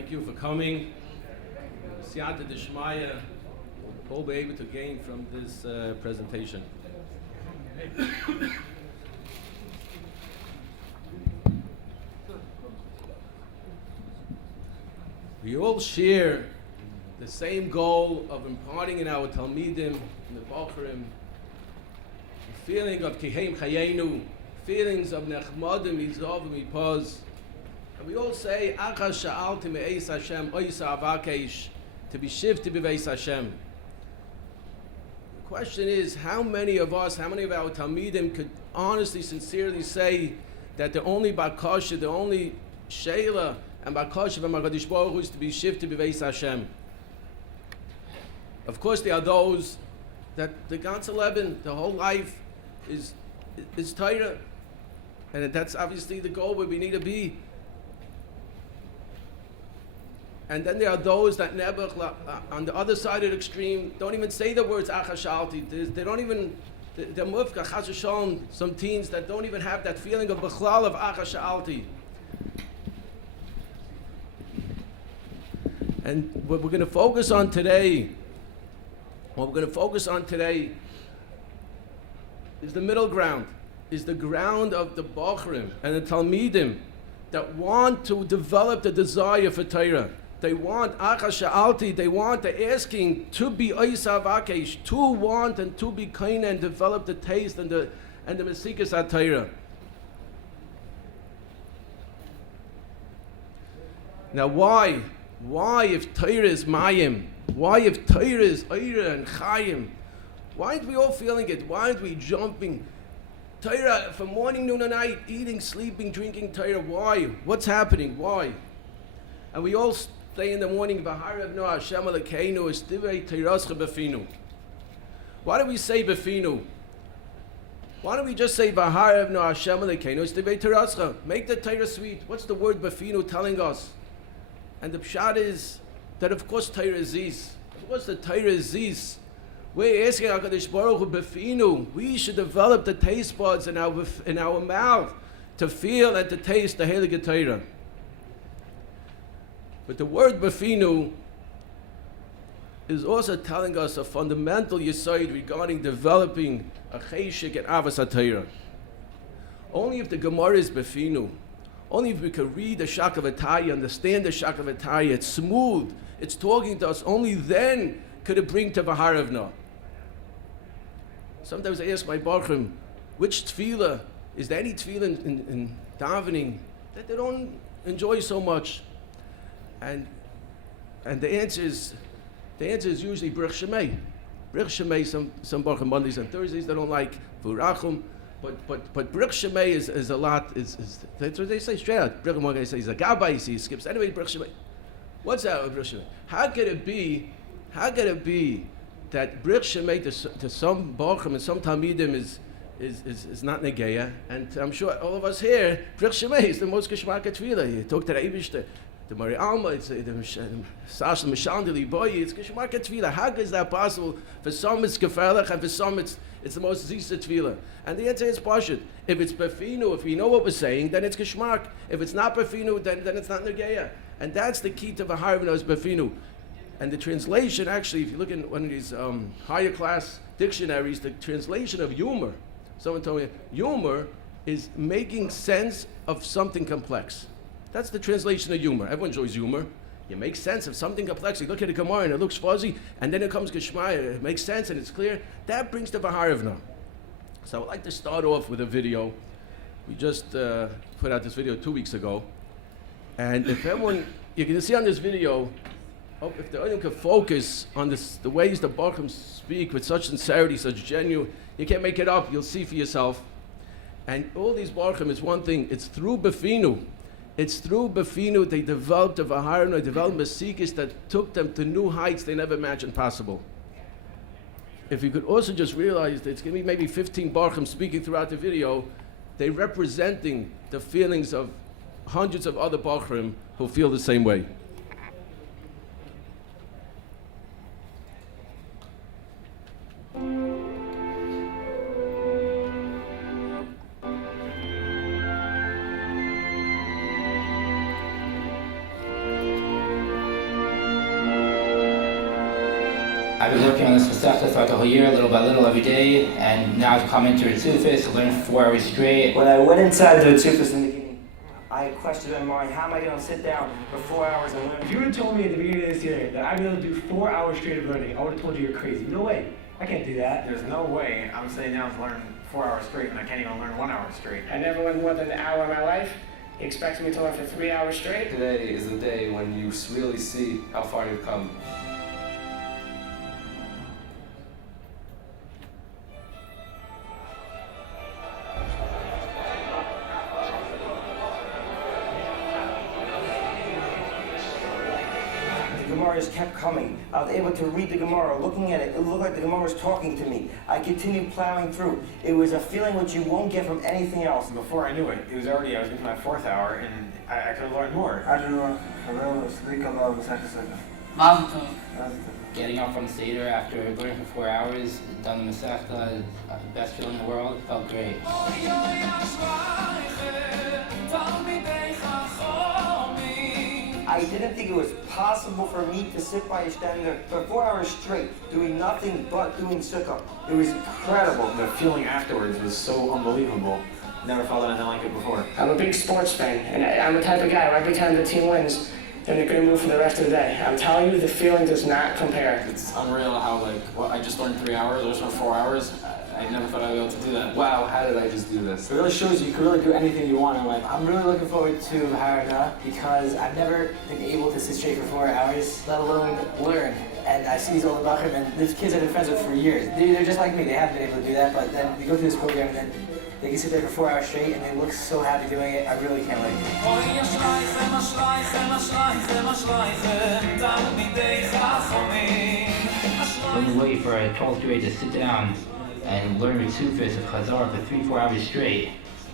Thank you for coming. Siyata Deshmaya, all be able to gain from this presentation. We all share the same goal of imparting in our Talmidim, in the Bochurim, the feeling of Kiheim Chayenu, feelings of Nechmadim, Izov, Mipaz. And we all say, Achas Sha'alti Me'eis Hashem, Oysa Avakesh, to be shifted Be'eis Hashem. The question is, how many of us, how many of our Talmidim could honestly, sincerely say that the only Bakasha, the only Sheila, and Bakasha of HaKadosh Baruch Hu is to be shifted Be'eis Hashem? Of course, there are those that the ganze Leben, the whole life, is Torah, and that's obviously the goal where we need to be. And then there are those that never, on the other side of the extreme, don't even say the words Achashalti. They don't even, they're mufka, Chas v'shalom, some teens that don't even have that feeling of Bechlal of Achashalti. And what we're going to focus on today, is the middle ground, is the ground of the Bochurim and the Talmidim that want to develop the desire for Torah. They want Achas Sha'alti, they're asking to be Oysa Vakesh, to want and to be kind and develop the taste and the Mesikas HaTorah. Now why? Why if Torah is Mayim? Why if Torah is Eira and Chayim? Why aren't we all feeling it? Why aren't we jumping? Torah from morning, noon and night, eating, sleeping, drinking Torah. Why? What's happening? Why? And we all say in the morning, Vhaarev no Hashem Elokeinu estivei teirascha befinu. Why do we say befinu? Why don't we just say Vhaarev no Hashem Elokeinu estivei teirascha? Make the Torah sweet. What's the word befinu telling us? And the pshat is that of course Torah is this. Of course the Torah is this. We're asking HaKadosh Baruch Hu befinu. We should develop the taste buds in our mouth to feel and to taste the Heilige Torah. But the word befinu is also telling us a fundamental yesod regarding developing a cheshik and avas HaTorah. Only if the Gemara is befinu, only if we can read the Shakavataya, understand the Shakavataya, it's smooth, it's talking to us, only then could it bring to Vhaarev no. Sometimes I ask my Bochurim, which tefillah, is there any tefillah in davening that they don't enjoy so much? And the answer is usually Brich Shemay. Brich Shemay, some Bochurim Mondays and Thursdays they don't like Vurachum, but Brich Shemay is a lot. Is that's what they say straight out. Brich Shemay says a gabbai, he skips anyway. Brich Shemay. What's that with Brich Shemay? How could it be that Brich Shemay to some Bochurim and some Talmidim is not negeya? And I'm sure all of us here, Brich Shemay is the most geschmack tefillah. You talk to the Eibishter. The Mari Alma, it's the Sash Mishandili Boy, it's Geschmack Tefillah. How is that possible? For some it's Gefährlich and for some it's the most Zisa Tefillah. And the answer is Pashut. If it's Befinu, if we know what we're saying, then it's Geschmack. If it's not Befinu, then it's not Negeya. And that's the key to Vhaarev no is Befinu. And the translation, actually, if you look in one of these higher class dictionaries, the translation of humor, someone told me, humor is making sense of something complex. That's the translation of humor. Everyone enjoys humor. You make sense of something complex. You look at a Gemara and it looks fuzzy, and then it comes Geshmaya, it makes sense and it's clear. That brings to Vhaarev no. So I would like to start off with a video. We just put out this video 2 weeks ago. And if everyone, you can see on this video, if the audience can focus on the ways the Bochurim speak with such sincerity, such genuine, you can't make it up, you'll see for yourself. And all these Bochurim is one thing, it's through Befinu. It's through Befinu they developed a Vhaarev, they developed Mesikis that took them to new heights they never imagined possible. If you could also just realize that it's going to be maybe 15 Bochurim speaking throughout the video, they're representing the feelings of hundreds of other Bochurim who feel the same way. I've been working on this Masechta throughout the whole year, little by little, every day, and now I've come into Ritzufis to learn 4 hours straight. When I went inside the Ritzufis in the beginning, I questioned in my mind, how am I going to sit down for 4 hours and learn? If you would have told me at the beginning of this year that I'd be able to do 4 hours straight of learning, I would have told you you're crazy. No way. I can't do that. There's no way I'm sitting down to learn 4 hours straight and I can't even learn 1 hour straight. I never learned more than an hour in my life. He expects me to learn for 3 hours straight. Today is the day when you really see how far you've come. The Gemara just kept coming. I was able to read the Gemara, looking at it. It looked like the Gemara was talking to me. I continued plowing through. It was a feeling which you won't get from anything else. Before I knew it, I was into my 4th hour and I could have learned more. Getting up from Seder after learning for 4 hours, done the Masechta, best feeling in the world, felt great. I didn't think it was possible for me to sit by a stand there for 4 hours straight, doing nothing but doing sukkah. It was incredible. The feeling afterwards was so unbelievable. Never felt anything like it before. I'm a big sports fan, and I'm the type of guy where every time the team wins, then they're going to move for the rest of the day. I'm telling you, the feeling does not compare. It's unreal how, I just learned 3 hours, I just learned 4 hours. I never thought I'd be able to do that. Wow, how did I just do this? It really shows you can really do anything you want in life. I'm really looking forward to Vhaarev because I've never been able to sit straight for 4 hours, let alone learn. And I see these older Vhaarev, and there's kids I've been friends with for years. They're just like me, they haven't been able to do that, but then they go through this program and then they can sit there for 4 hours straight and they look so happy doing it. I really can't wait. Couldn't wait for a 12th grade to sit down and learn Ritzufis of Chazar for 3-4 hours straight.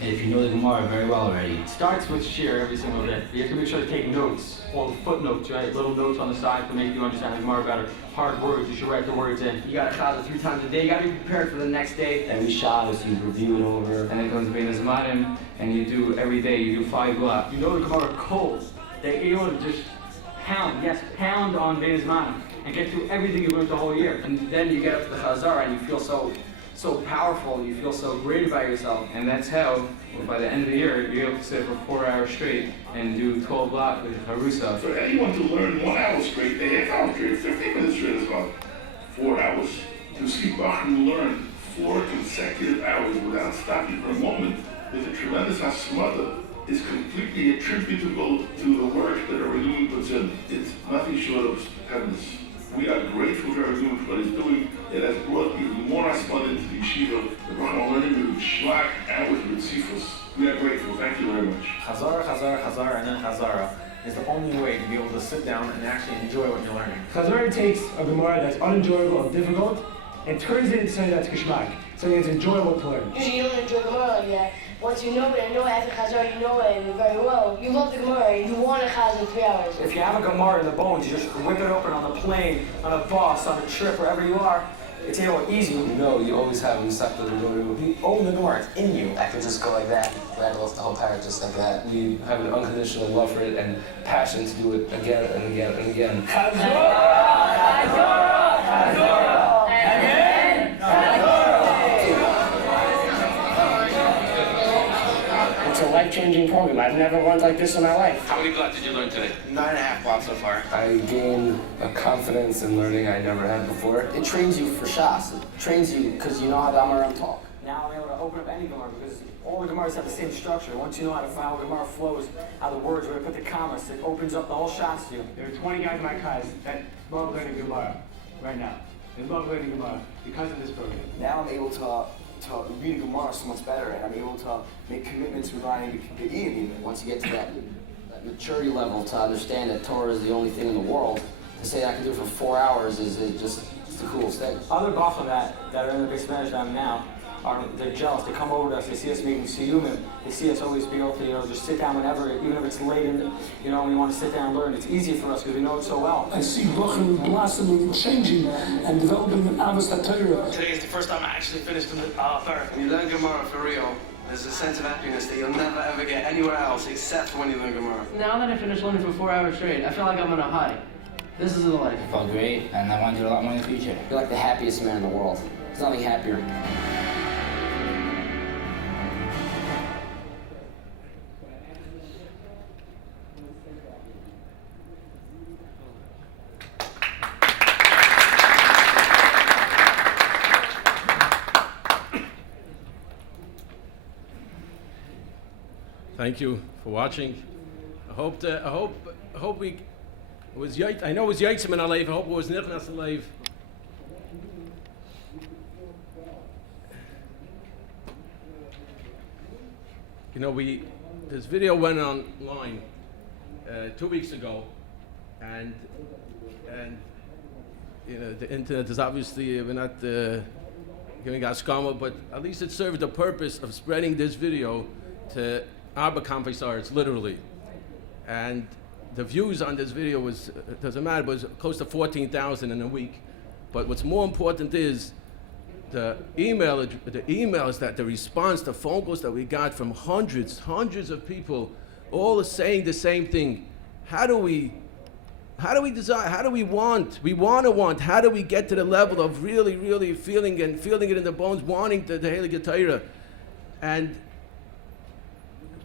And if you know the Gemara very well already. It starts with shir every single day. You have to make sure to take notes, all the footnotes, right? Little notes on the side to make you understand the Gemara better. Hard words, you should write the words in. You got to chazal 3 times a day. You got to be prepared for the next day. Every Shabbos you review it over. And then comes Bein Hazmanim, and you do every day. You do 5 blocks. You know the Gemara cold. They're able to just pound on Bein Hazmanim and get through everything you learned the whole year. And then you get up to the Chazar and you feel so powerful, you feel so great about yourself. And that's how, by the end of the year, you're able to sit for 4 hours straight and do 12 blocks with Harusa. For anyone to learn 1 hour straight, a half hour straight, 15 minutes straight is about 4 hours. To see Bachman learn 4 consecutive hours without stopping for a moment is a tremendous hasmada. It's completely attributable to the work that our Rebbe puts in. It's nothing short of stupendous. We are grateful for everything what he's doing. It has brought even more asmad into the yeshiva. The Baruch learning with Shlach and with Sifus. We are grateful. Thank you very much. Chazara, and then Chazara is the only way to be able to sit down and actually enjoy what you're learning. Chazar takes a Gemara that's unenjoyable and difficult and turns it into something that's geschmack, something that's enjoyable to learn. Usually you don't enjoy Gemara like that. Once you know it and know it after Chazar, you know it very well. You love the Gemara, you want to Chazar in 3 hours. If you have a Gemara in the bones, you just whip it open on the plane, on a bus, on a trip, wherever you are. It's easy. You know, you always have Masechta to go to. You own the Gemara, it's in you. I could just go like that, rattle off the whole paragraph just like that. We have an unconditional love for it and passion to do it again and again and again. It's a life-changing program. I've never learned like this in my life. How many blocks did you learn today? 9.5 blocks so far. I gained a confidence in learning I never had before. It trains you for Shas. It trains you because you know how the Amarim talk. Now I'm able to open up any Gemara because all the Gemaras have the same structure. Once you know how to find how the Gemara flows, how the words, where to put the commas, it opens up the whole Shas to you. There are 20 guys in my class that love learning Gemara right now. They love learning Gemara because of this program. Now I'm able to read a Gemara so much better, and I'm able to make commitments regarding the even. Once you get to that maturity level to understand that Torah is the only thing in the world, to say I can do it for 4 hours is just the coolest thing. Other Bachman that are in the big Spanish down now, they're jealous. They come over to us, they see us making siyumim, they see us always be able to, just sit down whenever, even if it's late and, we want to sit down and learn. It's easier for us because we know it so well. I see Bachman blossoming and changing and developing an Avos HaTorah. Today is the first time I actually finished the Torah. When you learn Gemara for real, there's a sense of happiness that you'll never ever get anywhere else except for when you learn Gemara. Now that I finished learning for 4 hours straight, I feel like I'm on a high. This is the life. I felt great, and I want to do a lot more in the future. You're like the happiest man in the world. There's nothing happier. Thank you for watching. I hope we. It was yait. I know it was yaitzim in Alev. I hope it was nichnas Alev. You know, this video went online 2 weeks ago, and you know the internet is obviously we're not giving askama, but at least it served the purpose of spreading this video to Arba Kampfisarts, literally. And the views on this video was, doesn't matter, but it was close to 14,000 in a week. But what's more important is the emails that the response, the phone calls that we got from hundreds of people, all saying the same thing. How do we desire, how do we want to want, how do we get to the level of really feeling it in the bones, wanting the Heilige Torah? And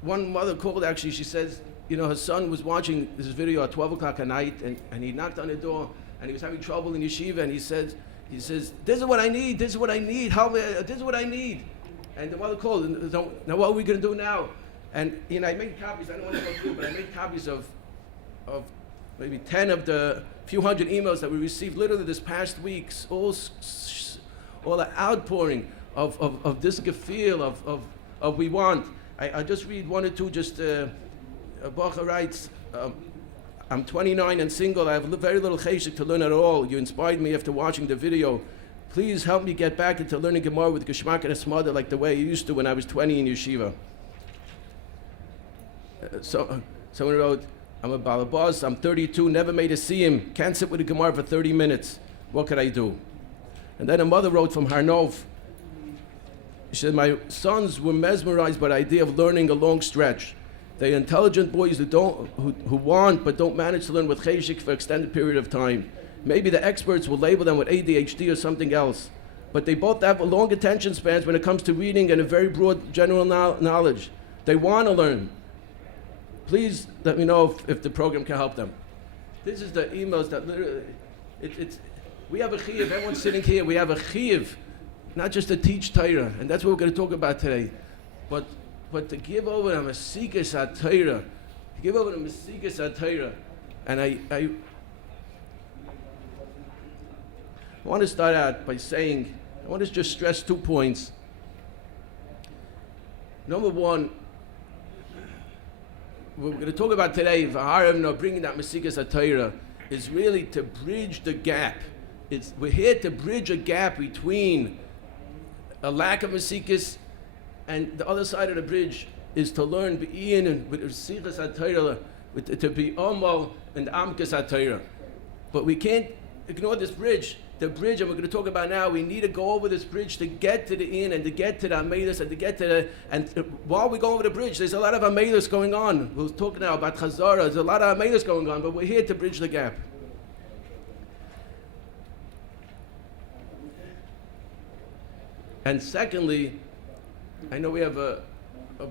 one mother called, actually, she says, you know, her son was watching this video at 12 o'clock at night, and he knocked on the door, and he was having trouble in yeshiva, and he says, this is what I need, help me, this is what I need. And the mother called, and now what are we going to do now? And you know, I made copies, I don't want to go through, but I made copies of maybe 10 of the few hundred emails that we received literally this past weeks, all the outpouring of this gefühl of we want. I'll just read one or two. Just a Bacha writes, I'm 29 and single. I have very little cheshik to learn at all. You inspired me after watching the video. Please help me get back into learning Gemara with Geschmack and Asmada like the way I used to when I was 20 in yeshiva. Someone wrote, I'm a balabas, I'm 32, never made a siyum, can't sit with a Gemara for 30 minutes. What could I do? And then a mother wrote from Harnov. She said, my sons were mesmerized by the idea of learning a long stretch. They're intelligent boys who want but don't manage to learn with cheshik for an extended period of time. Maybe the experts will label them with ADHD or something else. But they both have long attention spans when it comes to reading and a very broad general knowledge. They want to learn. Please let me know if the program can help them. This is the emails that literally, we have a chiyuv, everyone sitting here, we have a chiyuv, not just to teach Torah, and that's what we're going to talk about today, but to give over them a mesikas HaTorah, give over them a mesikas HaTorah. And I want to start out by saying, I want to just stress 2 points. Number one, what we're going to talk about today, Vhaarev, bringing that mesikas HaTorah, is really to bridge the gap. We're here to bridge a gap between a lack of mesikas, and the other side of the bridge is to learn be'in and with mesikas HaTorah, to be omal and amkas HaTorah. But we can't ignore this bridge. The bridge, and we're going to talk about now, we need to go over this bridge to get to the in and to get to the Amelis and to get to the, and while we go over the bridge, there's a lot of Amelis going on. We'll talk now about Chazara, there's a lot of Amelis going on, but we're here to bridge the gap. And secondly, I know we have a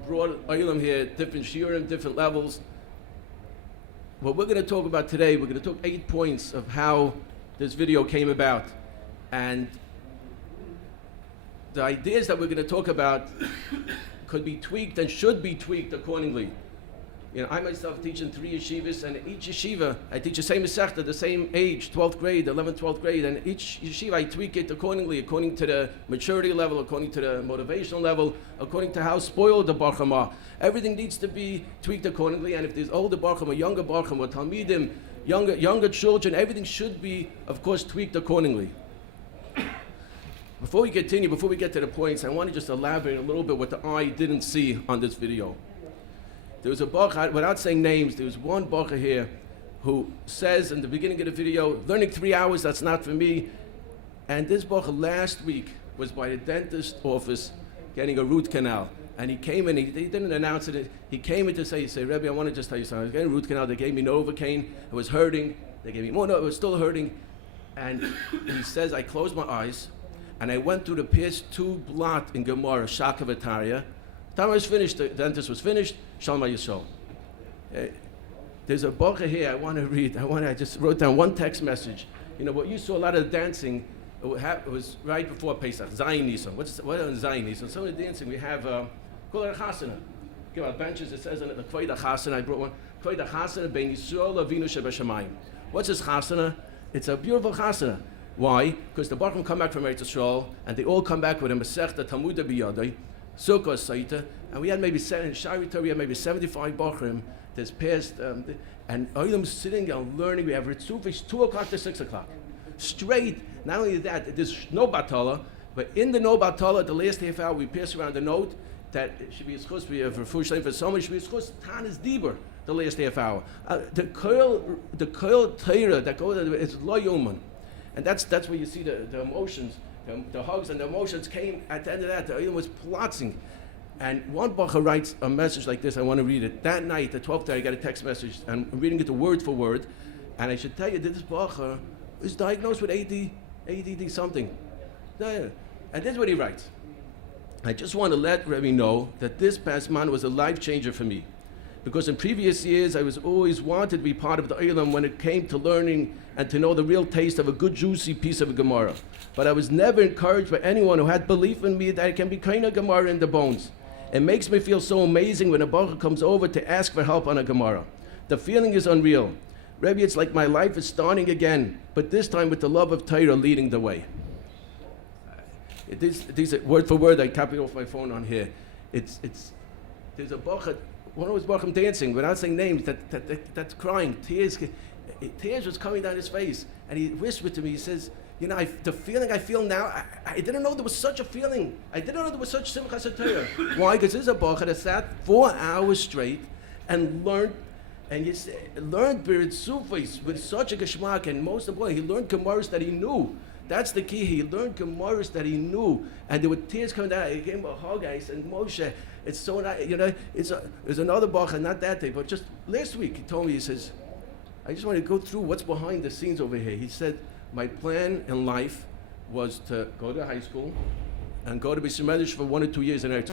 broad oilam here, different shiurim, different levels. What we're going to talk about today, we're going to talk 8 points of how this video came about. And the ideas that we're going to talk about could be tweaked and should be tweaked accordingly. You know, I myself teach in 3 yeshivas, and each yeshiva, I teach the same Masechta, the same age, 12th grade, 11th, 12th grade, and each yeshiva I tweak it accordingly, according to the maturity level, according to the motivational level, according to how spoiled the Barcham are. Everything needs to be tweaked accordingly, and if there's older Barcham or younger Barcham or Talmidim, younger children, everything should be, of course, tweaked accordingly. Before we continue, before we get to the points, I want to just elaborate a little bit what the eye didn't see on this video. There was a bacha, without saying names, there was one bacha here who says in the beginning of the video, learning 3 hours, that's not for me. And this bacha last week was by the dentist office getting a root canal. And he came in, he didn't announce it, he came in to say, Rebbe, I want to just tell you something. I was getting root canal, they gave me Novocaine, it was hurting, they gave me more, no, it was still hurting. And he says, I closed my eyes, and I went through the past 2 blot in Gemara, Shaka V'Tarya. The time I was finished, the dentist was finished, Shalom Yisrael. There's a book here I want to read. I just wrote down one text message. You know, what you saw a lot of dancing, it was right before Pesach, Zayin Nisan. What is Zayin Nisan? Some of the dancing, we have, call it a chasana. Give out benches, it says on it, the Kvayda chasana, I brought one. Kvayda chasana, Ben Yisrael Avinu Shebashamayim. What's this chasana? It's a beautiful chasana. Why? Because the Baruch come back from Eretz Yisrael, and they all come back with a Masechta Talmudah Biyadai, Sukkah Saita, and we had maybe in Shari Torah, we had maybe 75 Bachrim that's passed, and Oilam sitting and learning. We have Ritzufish 2 o'clock to 6 o'clock. Straight. Not only that, there's no Batala, but in the no Batala, the last half hour, we pass around the note that it should be a schus, we have a full for someone, should be a schus, Tanis Dieber, the last half hour. The Koil Torah that goes, it's Lo Yoman. And that's where you see the emotions, the hugs and the emotions came at the end of that. The Oilam was plotzing. And one Bacha writes a message like this, I want to read it. That night, at 12:30, I got a text message, and I'm reading it the word for word. And I should tell you that this Bacha is diagnosed with ADD something. And this is what he writes. I just want to let Rebbe know that this past month was a life changer for me. Because in previous years, I was always wanted to be part of the Olam when it came to learning and to know the real taste of a good juicy piece of a Gemara. But I was never encouraged by anyone who had belief in me that I can be kind of Gemara in the bones. It makes me feel so amazing when a Baruch comes over to ask for help on a Gemara. The feeling is unreal. Rebbe, it's like my life is starting again, but this time with the love of Torah leading the way. These are word for word, I copied off my phone on here. There's a Baruch, one of those Baruchim dancing without saying names, that's crying. Tears was coming down his face, and he whispered to me, he says, you know, the feeling I feel now, I didn't know there was such a feeling. I didn't know there was such Simchas Torah. Why? Because this is a Baruch that sat 4 hours straight and learned, and learned Birit Sufis with such a geschmack, and most of all, he learned Gemaras that he knew. That's the key. He learned Gemaras that he knew, and there were tears coming down. He gave him a hug. I said, Moshe, it's so nice. You know, there's another Baruch, not that day, but just last week, he told me, he says, I just want to go through what's behind the scenes over here. He said, my plan in life was to go to high school and go to be Semedish for 1 or 2 years in Eretz